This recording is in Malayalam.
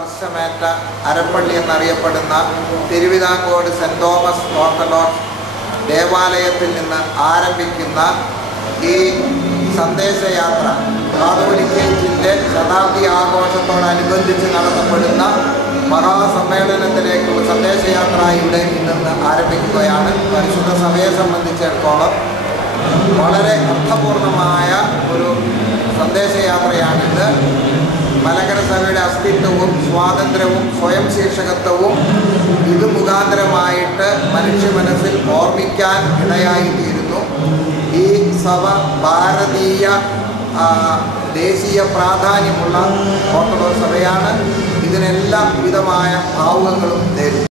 വർഷമേറ്റ അരപ്പള്ളി എന്നറിയപ്പെടുന്ന തിരുവിതാംകോട് സെൻറ് തോമസ് ഓർത്തഡോക്സ് ദേവാലയത്തിൽ നിന്ന് ആരംഭിക്കുന്ന ഈ സന്ദേശയാത്ര കാതോലിക്കേറ്റിൻ്റെ ശതാബ്ദി ആഘോഷത്തോടനുബന്ധിച്ച് നടത്തപ്പെടുന്ന മഹാസമ്മേളനത്തിലേക്കുള്ള സന്ദേശയാത്ര ഇവിടെ നിന്ന് ആരംഭിക്കുകയാണ്. പരിശുദ്ധ സഭയെ സംബന്ധിച്ചിടത്തോളം വളരെ അർത്ഥപൂർണമായ ഒരു സന്ദേശയാത്രയാണിത്. മലങ്കര സഭയുടെ അസ്തിത്വവും സ്വാതന്ത്ര്യവും സ്വയം ശീർഷകത്വവും ഇത് മുഖാന്തരമായിട്ട് മനുഷ്യ മനസ്സിൽ ഓർമ്മിക്കാൻ ഇടയായിത്തീരുന്നു. ഈ സഭ ഭാരതീയ ദേശീയ പ്രാധാന്യമുള്ള ഓർത്തഡോക്സ് സഭയാണ്. ഇതിനെല്ലാ വിധമായ ഭാവുകങ്ങളും നേരിടും.